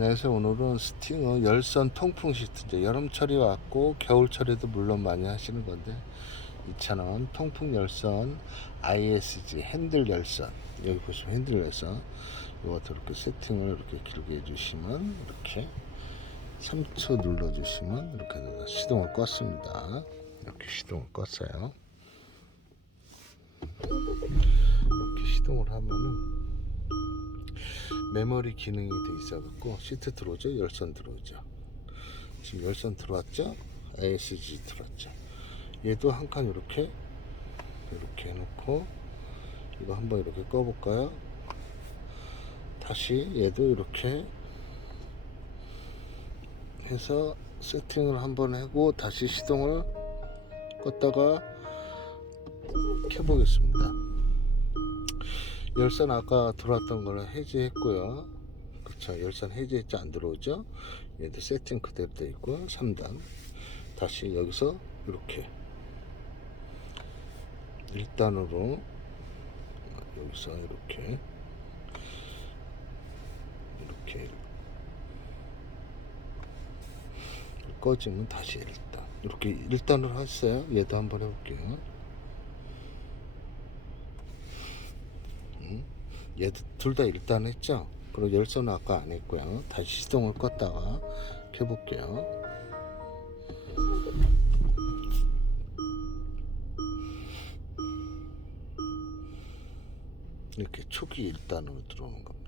안녕하세요. 오늘은 스팅어 열선 통풍 시트 이제 여름철이 왔고 겨울철에도 물론 많이 하시는 건데 2,000원 통풍 열선 ISG 핸들 열선 여기 보시면 핸들 열선 이것도 이렇게 세팅을 이렇게 길게 해주시면 이렇게 3초 눌러주시면 이렇게 시동을 껐습니다. 이렇게 시동을 껐어요. 이렇게 시동을 하면은 메모리 기능이 돼 있어 갖고 시트 들어오죠? 열선 들어오죠. 지금 열선 들어왔죠? ASG 들어왔죠. 얘도 한 칸 이렇게 이렇게 해놓고 이거 한번 이렇게 꺼볼까요? 다시 얘도 이렇게 해서 세팅을 한번 하고 다시 시동을 껐다가 켜보겠습니다 열선 아까 들어왔던 거를 해제했고요. 그쵸. 열선 해제했지 안 들어오죠. 얘도 세팅 그대로 돼 있고 3단. 다시 여기서 이렇게 1단으로 여기서 이렇게 이렇게 꺼지면 다시 1단. 이렇게 1단으로 했어요. 얘도 한번 해볼게요. 얘도 둘 다 일단 했죠? 그리고 열선은 아까 안 했고요. 다시 시동을 껐다가 켜볼게요. 이렇게 초기 1단으로 들어오는 겁니다